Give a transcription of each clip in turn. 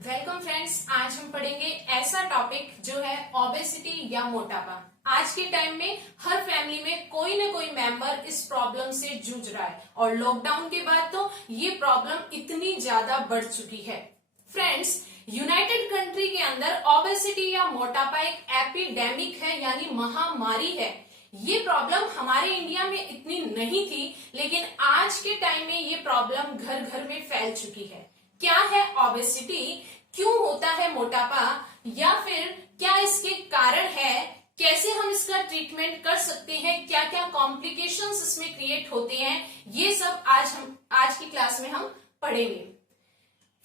Welcome friends, आज हम पढ़ेंगे ऐसा टॉपिक जो है ओबेसिटी या मोटापा। आज के टाइम में हर फैमिली में कोई ना कोई मेंबर इस प्रॉब्लम से जूझ रहा है और लॉकडाउन के बाद तो ये प्रॉब्लम इतनी ज्यादा बढ़ चुकी है। फ्रेंड्स, यूनाइटेड कंट्री के अंदर ओबेसिटी या मोटापा एक एपिडेमिक है, यानी महामारी है। ये प्रॉब्लम हमारे इंडिया में इतनी नहीं थी, लेकिन आज के टाइम में ये प्रॉब्लम घर घर में फैल चुकी है। क्या है ओबेसिटी, क्यों होता है मोटापा, या फिर क्या इसके कारण है, कैसे हम इसका ट्रीटमेंट कर सकते हैं, क्या क्या कॉम्प्लिकेशंस इसमें क्रिएट होते हैं, ये सब आज की क्लास में हम पढ़ेंगे।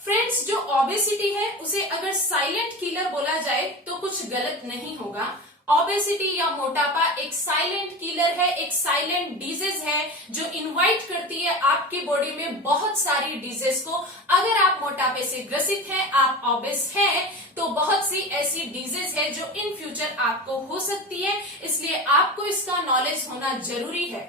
फ्रेंड्स, जो ओबेसिटी है उसे अगर साइलेंट किलर बोला जाए तो कुछ गलत नहीं होगा। ओबेसिटी या मोटापा एक साइलेंट किलर है, एक साइलेंट डिजीज है जो इनवाइट करती है आपकी बॉडी में बहुत सारी डिजीज को। अगर आप मोटापे से ग्रसित हैं, आप ओबेस हैं, तो बहुत सी ऐसी डिजीज है जो इन फ्यूचर आपको हो सकती है, इसलिए आपको इसका नॉलेज होना जरूरी है।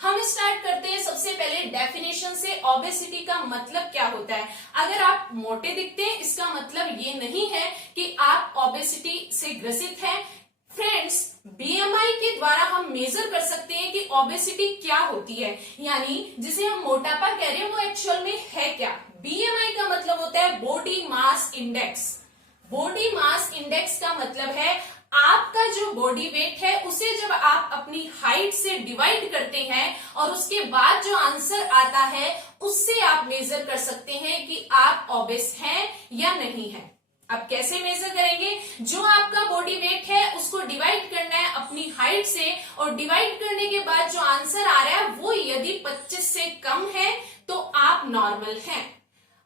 हम स्टार्ट करते हैं सबसे पहले डेफिनेशन से। ओबेसिटी का मतलब क्या होता है? अगर आप मोटे दिखते हैं, इसका मतलब ये नहीं है कि आप ओबेसिटी से ग्रसित हैं। फ्रेंड्स, बीएमआई के द्वारा हम मेजर कर सकते हैं कि ओबेसिटी क्या होती है, यानी जिसे हम मोटापा कह रहे हैं वो एक्चुअल में है क्या। बीएमआई का मतलब होता है body mass index. Body mass index का मतलब है आपका जो बॉडी वेट है उसे जब आप अपनी हाइट से डिवाइड करते हैं और उसके बाद जो आंसर आता है उससे आप मेजर कर सकते हैं कि आप ओबेस हैं या नहीं है। अब कैसे मेजर करेंगे? जो आपका बॉडी वेट है उसको डिवाइड करना है अपनी हाइट से, और डिवाइड करने के बाद जो आंसर आ रहा है वो यदि 25 से कम है तो आप नॉर्मल हैं।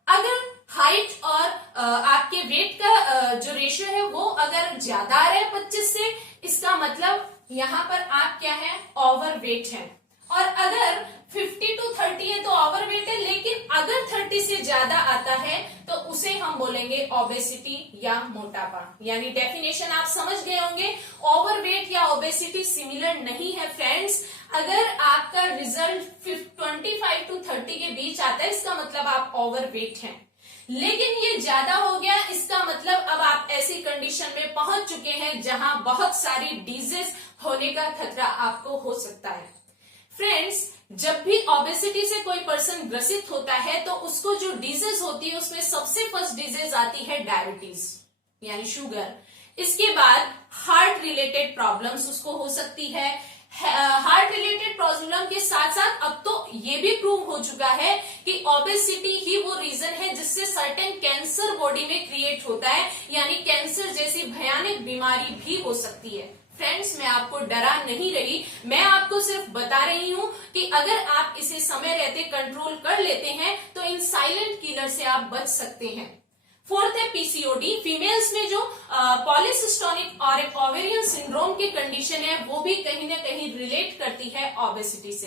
अगर हाइट और आपके वेट का जो रेशियो है वो अगर ज्यादा आ रहा है 25 से, इसका मतलब यहाँ पर आप क्या है, ओवर वेट है। और अगर 50 to 30 है तो ओवर वेट है, लेकिन अगर 30 से ज्यादा आता है तो उसे हम बोलेंगे ओबेसिटी या मोटापा। यानी डेफिनेशन आप समझ गए होंगे। ओवर वेट या ओबेसिटी सिमिलर नहीं है फ्रेंड्स। अगर आपका रिजल्ट 25 to 30 के बीच आता है, इसका मतलब आप ओवर वेट हैं। लेकिन ये ज्यादा हो गया, इसका मतलब अब आप ऐसी कंडीशन में पहुंच चुके हैं जहां बहुत सारी डिजीज होने का खतरा आपको हो सकता है। फ्रेंड्स, जब भी ओबेसिटी से कोई पर्सन ग्रसित होता है तो उसको जो डिजीज होती है उसमें सबसे फर्स्ट डिजीज आती है डायबिटीज यानी शुगर। इसके बाद हार्ट रिलेटेड प्रॉब्लम्स उसको हो सकती है। हार्ट रिलेटेड प्रॉब्लम के साथ साथ अब तो ये भी प्रूव हो चुका है कि ओबेसिटी ही वो रीजन है जिससे सर्टेन कैंसर बॉडी में क्रिएट होता है, यानी कैंसर जैसी भयानक बीमारी भी हो सकती है। फ्रेंड्स, मैं आपको डरा नहीं रही, मैं आपको सिर्फ बता रही हूं कि अगर आप इसे समय रहते कंट्रोल कर लेते हैं तो इन साइलेंट किलर से आप बच सकते हैं। फोर्थ है पीसीओडी। फीमेल्स में जो पॉलीसिस्टोनिक और एक ओवेरियन सिंड्रोम की कंडीशन है वो भी कहीं ना कहीं रिलेट करती है ओबेसिटी से।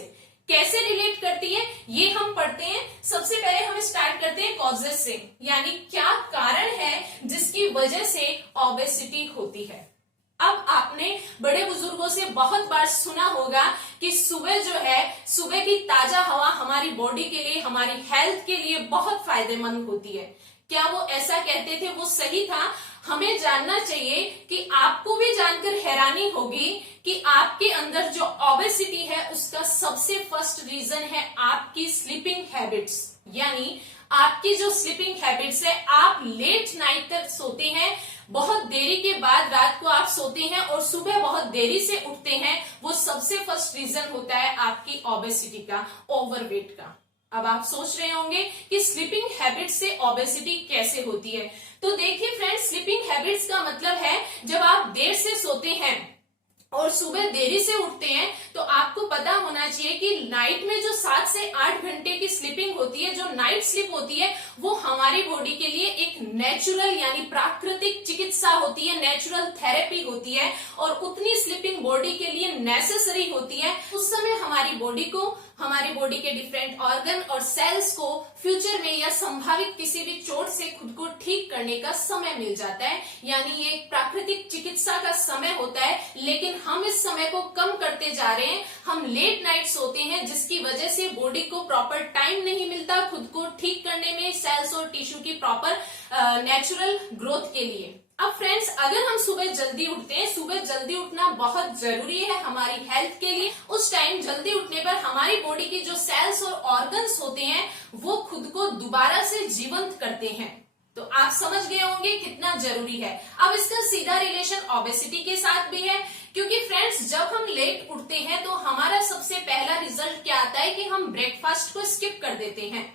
कैसे रिलेट करती है ये हम पढ़ते हैं। सबसे पहले हम स्टार्ट करते हैं कॉजेस से, यानी क्या कारण है जिसकी वजह से ओबेसिटी होती है। अब आपने बड़े बुजुर्गों से बहुत बार सुना होगा कि सुबह जो है, सुबह की ताजा हवा हमारी बॉडी के लिए, हमारी हेल्थ के लिए बहुत फायदेमंद होती है। क्या वो ऐसा कहते थे वो सही था? हमें जानना चाहिए कि आपको भी जानकर हैरानी होगी कि आपके अंदर जो ओबेसिटी है उसका सबसे फर्स्ट रीजन है आपकी स्लीपिंग हैबिट्स। यानी आपकी जो स्लीपिंग हैबिट्स है, आप लेट नाइट तक सोते हैं, बहुत देरी के बाद रात को आप सोते हैं और सुबह बहुत देरी से उठते हैं, वो सबसे फर्स्ट रीजन होता है आपकी ओबेसिटी का, ओवरवेट का। अब आप सोच रहे होंगे कि स्लीपिंग हैबिट से ओबेसिटी कैसे होती है। तो देखिए फ्रेंड्स, स्लीपिंग हैबिट्स का मतलब है जब आप देर से सोते हैं और सुबह देरी से उठते हैं तो आपको पता होना चाहिए कि नाइट में जो 7 से 8 घंटे की स्लीपिंग होती है, जो नाइट स्लीप होती है, वो हमारी बॉडी के लिए एक नेचुरल यानी प्राकृतिक चिकित्सा होती है, नेचुरल थेरेपी होती है, और उतनी स्लीपिंग बॉडी के लिए नेसेसरी होती है। उस समय हमारी बॉडी को, हमारी बॉडी के डिफरेंट ऑर्गन और सेल्स को फ्यूचर में या संभावित किसी भी चोट से खुद को ठीक करने का समय मिल जाता है, यानी ये एक प्राकृतिक चिकित्सा का समय होता है, लेकिन हम इस समय को कम करते जा रहे हैं। हम लेट नाइट सोते हैं, जिसकी वजह से बॉडी को प्रॉपर टाइम नहीं मिलता खुद को ठीक करने में, सेल्स और टिश्यू की प्रॉपर नेचुरल ग्रोथ के लिए। अब फ्रेंड्स, अगर हम सुबह जल्दी उठते हैं, सुबह जल्दी उठना बहुत जरूरी है हमारी हेल्थ के लिए। उस टाइम जल्दी उठने पर हमारी बॉडी की जो सेल्स और ऑर्गन्स होते हैं वो खुद को दोबारा से जीवंत करते हैं। तो आप समझ गए होंगे कितना जरूरी है। अब इसका सीधा रिलेशन ओबेसिटी के साथ भी है, क्योंकि फ्रेंड्स जब हम लेट उठते हैं तो हमारा सबसे पहला रिजल्ट क्या आता है कि हम ब्रेकफास्ट को स्किप कर देते हैं।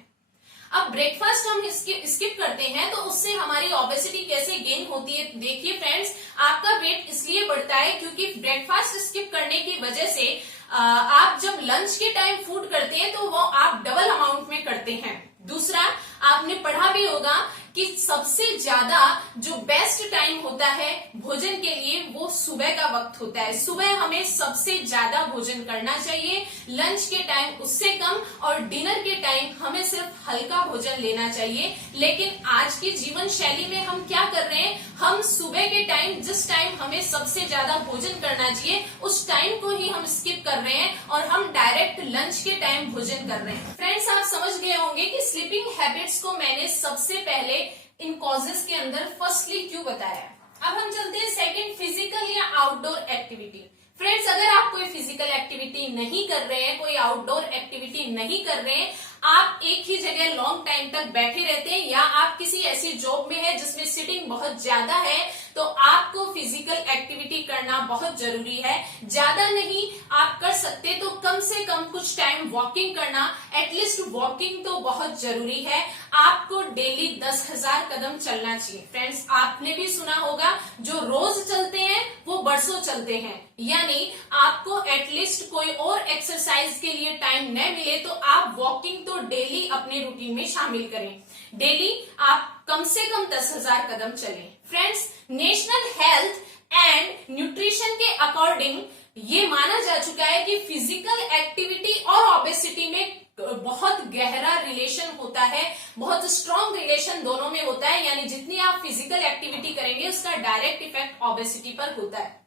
अब ब्रेकफास्ट हम स्किप करते हैं तो उससे हमारी ओबेसिटी कैसे गेन होती है। देखिए फ्रेंड्स, आपका वेट इसलिए बढ़ता है क्योंकि ब्रेकफास्ट स्किप करने की वजह से आप जब लंच के टाइम फूड करते हैं तो वो आप डबल अमाउंट में करते हैं। दूसरा, आपने पढ़ा भी होगा कि सबसे ज्यादा जो बेस्ट टाइम होता है भोजन के लिए वो सुबह का वक्त होता है। सुबह हमें सबसे ज्यादा भोजन करना चाहिए, लंच के टाइम उससे कम, और डिनर के टाइम हमें सिर्फ हल्का भोजन लेना चाहिए। लेकिन आज की जीवन शैली में हम क्या कर रहे हैं, हम सुबह के टाइम जिस टाइम हमें सबसे ज्यादा भोजन करना चाहिए उस टाइम को ही हम स्किप कर रहे हैं और हम डायरेक्ट लंच के टाइम भोजन कर रहे हैं। फ्रेंड्स, आप समझ गए होंगे कि स्लीपिंग हैबिट्स को मैंने सबसे पहले इन कॉजेस के अंदर फर्स्टली क्यों बताया। अब हम चलते हैं सेकंड, फिजिकल या आउटडोर एक्टिविटी। फ्रेंड्स, अगर आप कोई फिजिकल एक्टिविटी नहीं कर रहे हैं, कोई आउटडोर एक्टिविटी नहीं कर रहे हैं, आप एक ही जगह लॉन्ग टाइम तक बैठे रहते हैं, या आप किसी ऐसी जॉब में है जिसमें सिटिंग बहुत ज्यादा है, तो आपको फिजिकल एक्टिविटी करना बहुत जरूरी है। ज्यादा नहीं आप कर सकते तो कम से कम कुछ टाइम वॉकिंग करना, एटलीस्ट वॉकिंग तो बहुत जरूरी है। आपको डेली 10,000 कदम चलना चाहिए। फ्रेंड्स, आपने भी सुना होगा जो रोज चलते हैं वो बरसों चलते हैं, यानी आपको एटलीस्ट कोई और एक्सरसाइज के लिए टाइम न मिले तो आप वॉकिंग तो डेली अपने रूटीन में शामिल करें। डेली आप कम से कम 10,000 कदम चलें। Friends, national health and nutrition के अकॉर्डिंग ये माना जा चुका है कि फिजिकल एक्टिविटी और ओबेसिटी में बहुत गहरा रिलेशन होता है, बहुत स्ट्रॉन्ग रिलेशन दोनों में होता है, यानी जितनी आप फिजिकल एक्टिविटी करेंगे उसका डायरेक्ट इफेक्ट ओबेसिटी पर होता है।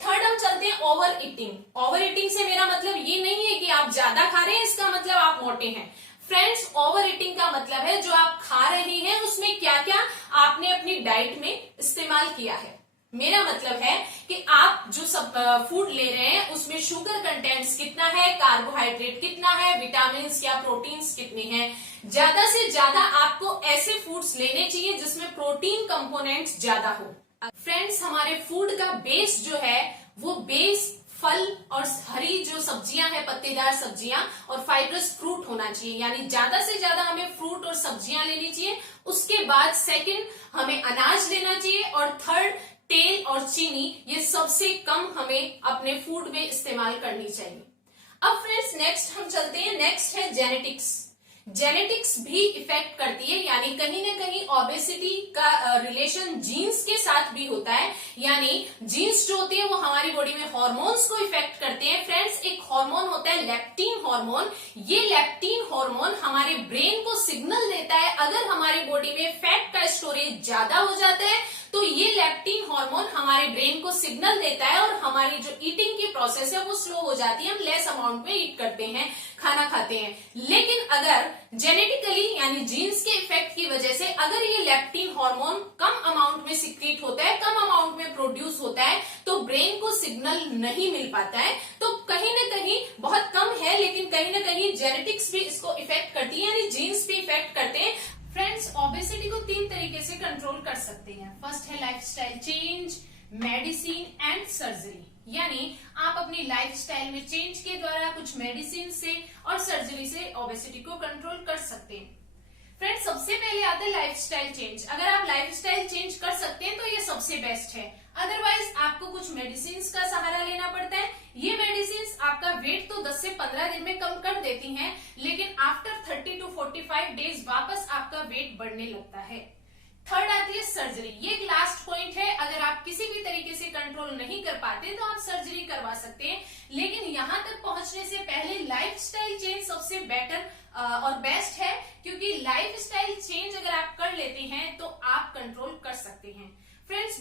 थर्ड, हम चलते हैं ओवर ईटिंग। ओवर ईटिंग से मेरा मतलब ये नहीं है कि आप ज्यादा खा रहे हैं, इसका मतलब आप मोटे हैं। फ्रेंड्स, ओवर ईटिंग का मतलब है जो आप खा रहे हैं उसमें क्या क्या आपने अपनी डाइट में इस्तेमाल किया है। मेरा मतलब है कि आप जो सब फूड ले रहे हैं उसमें शुगर कंटेंट्स कितना है, कार्बोहाइड्रेट कितना है, विटामिन या प्रोटीन्स कितने हैं। ज्यादा से ज्यादा आपको ऐसे फूड्स लेने चाहिए जिसमें प्रोटीन कंपोनेंट्स ज्यादा हो। फ्रेंड्स, हमारे फूड का बेस जो है वो बेस फल और हरी जो सब्जियां हैं, पत्तेदार सब्जियां और फाइब्रस फ्रूट होना चाहिए, यानी ज्यादा से ज्यादा हमें फ्रूट और सब्जियां लेनी चाहिए। उसके बाद सेकंड हमें अनाज लेना चाहिए, और थर्ड तेल और चीनी, ये सबसे कम हमें अपने फूड में इस्तेमाल करनी चाहिए। अब फ्रेंड्स, नेक्स्ट हम चलते हैं, नेक्स्ट है जेनेटिक्स। जेनेटिक्स भी इफेक्ट करती है, यानी कहीं ना कहीं ओबेसिटी का रिलेशन जीन्स के साथ भी होता है, यानी जीन्स जो होती है वो हमारी बॉडी में हार्मोन्स को इफेक्ट करते हैं। फ्रेंड्स, एक हार्मोन होता है लेप्टिन हार्मोन। ये लेप्टिन हार्मोन हमारे ब्रेन को सिग्नल देता है अगर हमारी बॉडी में फैट का स्टोरेज ज्यादा हो जाता है तो ये लेप्टिन हार्मोन हमारे ब्रेन को सिग्नल देता है और हमारी जो ईटिंग की प्रोसेस है वो स्लो हो जाती है, हम लेस अमाउंट में ईट करते हैं, खाना खाते हैं। लेकिन अगर जेनेटिकली यानी जीन्स के इफेक्ट की वजह से अगर ये लेप्टिन हार्मोन कम अमाउंट में सिक्रीट होता है, कम अमाउंट में प्रोड्यूस होता है, तो ब्रेन को सिग्नल नहीं मिल पाता है। तो कहीं ना कहीं बहुत कम है, लेकिन कहीं ना कहीं जेनेटिक्स भी इसको इफेक्ट करती है, यानी जीन्स भी इफेक्ट करते हैं। फ्रेंड्स, ओबेसिटी को 3 तरीके से कंट्रोल कर सकते हैं। फर्स्ट है lifestyle change, medicine and surgery, यानी आप अपनी लाइफस्टाइल में चेंज के द्वारा कुछ मेडिसिन से और सर्जरी से ओबेसिटी को कंट्रोल कर सकते हैं। फ्रेंड्स, सबसे पहले आता है लाइफस्टाइल चेंज। अगर आप लाइफस्टाइल चेंज कर सकते हैं तो ये सबसे बेस्ट है, अदरवाइज आपको कुछ मेडिसिन का सहारा लेना पड़ता है। ये मेडिसिन आपका वेट तो 10 से 15 दिन में कम कर देती हैं, लेकिन आफ्टर 30 to 45 डेज वापस आपका वेट बढ़ने लगता है। थर्ड आती है सर्जरी। ये एक लास्ट पॉइंट है, अगर आप किसी भी तरीके से कंट्रोल नहीं कर पाते तो आप सर्जरी करवा सकते हैं, लेकिन यहाँ तक पहुंचने से पहले लाइफस्टाइल चेंज सबसे बेटर और बेस्ट है, क्योंकि लाइफस्टाइल चेंज अगर आप कर लेते हैं तो आप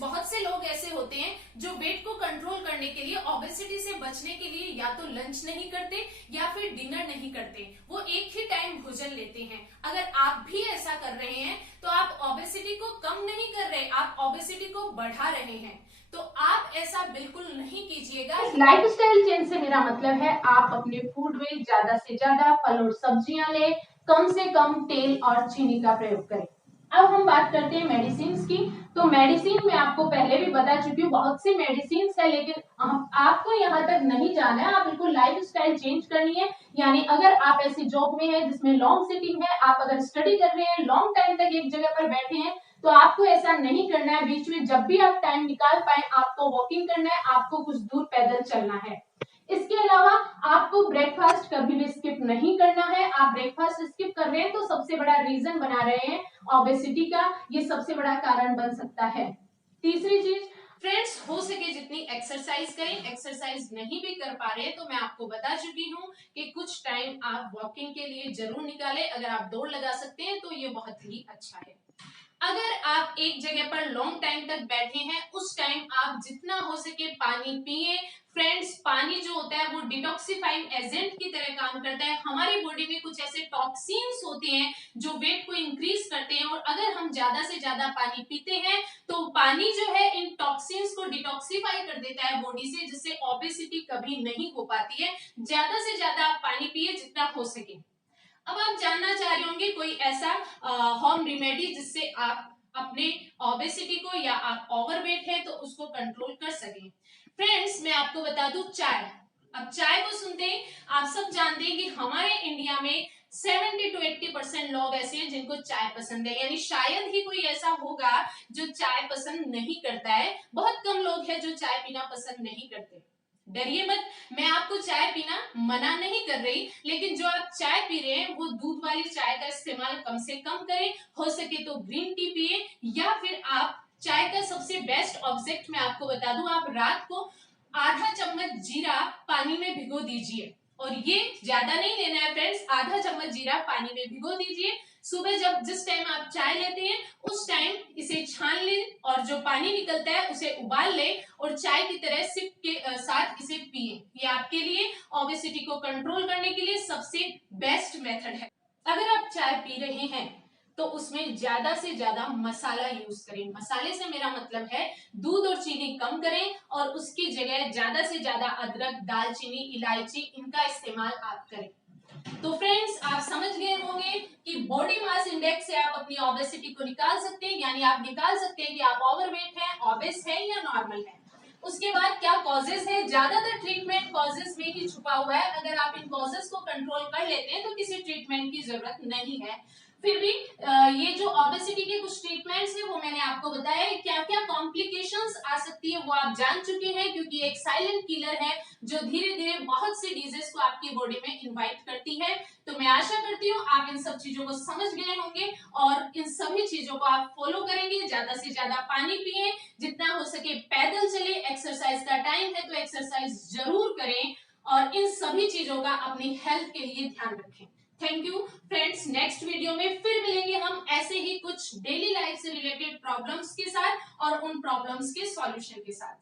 बहुत से लोग ऐसे होते हैं जो वेट को कंट्रोल करने के लिए, ओबेसिटी से बचने के लिए या तो लंच नहीं करते या फिर डिनर नहीं करते, वो एक ही टाइम भोजन लेते हैं। अगर आप भी ऐसा कर रहे हैं तो आप ओबेसिटी को कम नहीं कर रहे, आप ओबेसिटी को बढ़ा रहे हैं। तो आप ऐसा बिल्कुल नहीं कीजिएगा। लाइफस्टाइल चेंज से मेरा मतलब है आप अपने फूड में ज्यादा से ज्यादा फल और सब्जियां लें, कम से कम तेल और चीनी का प्रयोग करें। अब हम बात करते हैं मेडिसिन की। तो मेडिसिन में आपको पहले भी बता चुकी हूँ, बहुत सी मेडिसिन है, लेकिन आपको यहाँ तक नहीं जाना है, आप बिल्कुल लाइफस्टाइल चेंज करनी है। यानी अगर आप ऐसी जॉब में है जिसमें लॉन्ग सिटिंग है, आप अगर स्टडी कर रहे हैं, लॉन्ग टाइम तक एक जगह पर बैठे हैं, तो आपको ऐसा नहीं करना है। बीच में जब भी आप टाइम निकाल पाए आपको वॉकिंग करना है, आपको कुछ दूर पैदल चलना है। इसके अलावा आपको ब्रेकफास्ट कभी भी स्किप नहीं करना है। आप ब्रेकफास्ट स्किप कर रहे हैं तो सबसे बड़ा रीजन बना रहे हैं ओबेसिटी का, ये सबसे बड़ा कारण बन सकता है। तीसरी चीज, फ्रेंड्स, हो सके जितनी एक्सरसाइज करें। एक्सरसाइज नहीं भी कर पा रहे तो मैं आपको बता चुकी हूँ कि कुछ टाइम आप वॉकिंग के लिए जरूर निकालें। अगर आप दौड़ लगा सकते हैं तो ये बहुत ही अच्छा है। अगर आप एक जगह पर लॉन्ग टाइम तक बैठे हैं, उस टाइम आप जितना हो सके पानी पिए। फ्रेंड्स, पानी जो होता है वो डिटॉक्सिफाइंग एजेंट की तरह काम करता है। हमारी बॉडी में कुछ ऐसे टॉक्सिन्स होते हैं जो वेट को इंक्रीज करते हैं, और अगर हम ज्यादा से ज्यादा पानी पीते हैं तो पानी जो है इन टॉक्सिन्स को डिटॉक्सिफाई कर देता है बॉडी से, जिससे ओबेसिटी कभी नहीं हो पाती है। ज्यादा से ज्यादा आप पानी पिए जितना हो सके। अब आप जानना चाह रहे होंगे कोई ऐसा होम रेमेडी जिससे आप अपने ओबेसिटी को, या आप ओवरवेट है तो उसको कंट्रोल कर सकें। फ्रेंड्स, मैं आपको बता दूं, चाय। अब चाय को सुनते ही आप सब जानते हैं कि हमारे इंडिया में 70 to 80% लोग ऐसे हैं जिनको चाय पसंद है। यानी शायद ही कोई ऐसा होगा जो चाय पसंद नहीं करता है। बहुत कम लोग हैं जो चाय पीना पसंद नहीं करते। डरिए मत, मैं आपको चाय पीना मना नहीं कर रही, लेकिन जो आप चाय पी रहे हैं वो दूध वाली चाय का इस्तेमाल कम से कम करें। हो सके तो ग्रीन टी पिए, या फिर आप चाय का सबसे बेस्ट ऑब्जेक्ट मैं आपको बता दूं, आप रात को आधा चम्मच जीरा पानी में भिगो दीजिए। और ये ज्यादा नहीं लेना है फ्रेंड्स, आधा चम्मच जीरा पानी में भिगो दीजिए। सुबह जब जिस टाइम आप चाय लेते हैं उस टाइम इसे छान लें, और जो पानी निकलता है उसे उबाल लें और चाय की तरह सिप के साथ इसे पिए। ये आपके लिए ओबेसिटी को कंट्रोल करने के लिए सबसे बेस्ट मेथड है। अगर आप चाय पी रहे हैं तो उसमें ज्यादा से ज्यादा मसाला यूज करें। मसाले से मेरा मतलब है दूध और चीनी कम करें, और उसकी जगह ज्यादा से ज्यादा अदरक, दालचीनी, इलायची, इनका इस्तेमाल आप करें। तो फ्रेंड्स, आप समझ गए होंगे कि बॉडी मास इंडेक्स से आप अपनी ओबेसिटी को निकाल सकते हैं। यानी आप निकाल सकते हैं कि आप ओवरवेट हैं, ओबेस हैं या नॉर्मल हैं। उसके बाद क्या कॉजेस है, ज्यादातर ट्रीटमेंट कॉजेस में ही छुपा हुआ है। अगर आप इन कॉजेस को कंट्रोल कर लेते हैं तो किसी ट्रीटमेंट की जरूरत नहीं है। फिर भी ये जो ओबेसिटी के कुछ ट्रीटमेंट्स है वो मैंने आपको बताया है। क्या क्या कॉम्प्लिकेशंस आ सकती है वो आप जान चुके हैं, क्योंकि एक साइलेंट किलर है जो धीरे धीरे बहुत सी डिजीज को आपकी बॉडी में इनवाइट करती है। तो मैं आशा करती हूँ आप इन सब चीजों को समझ गए होंगे और इन सभी चीजों को आप फॉलो करेंगे। ज्यादा से ज्यादा पानी पिए, जितना हो सके पैदल चले, एक्सरसाइज का टाइम है तो एक्सरसाइज जरूर करें, और इन सभी चीजों का अपनी हेल्थ के लिए ध्यान रखें। Thank you friends. Next video में फिर मिलेंगे हम ऐसे ही कुछ डेली लाइफ से रिलेटेड प्रॉब्लम्स के साथ और उन प्रॉब्लम्स के सॉल्यूशन के साथ।